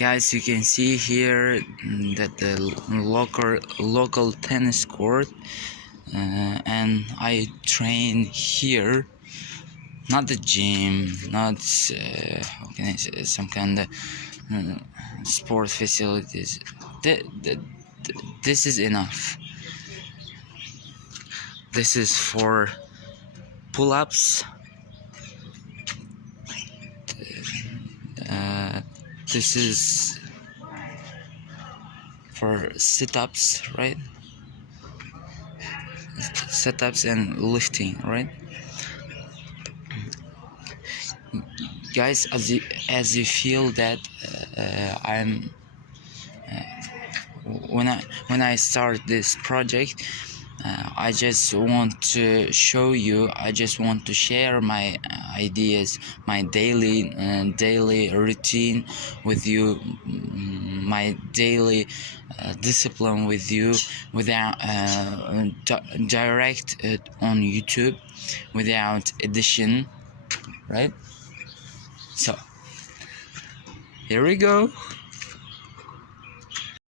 Guys, you can see here that the local tennis court, and I train here, not the gym, not how can I say, some kind of sport facilities. This is enough. This is for pull-ups. This is for sit-ups, right? Sit-ups and lifting, right? Guys, as you feel that I'm when I start this project, I just want to show you, I just want to share my ideas, my daily routine with you, my daily discipline with you, without direct on YouTube, without edition, right? So here we go.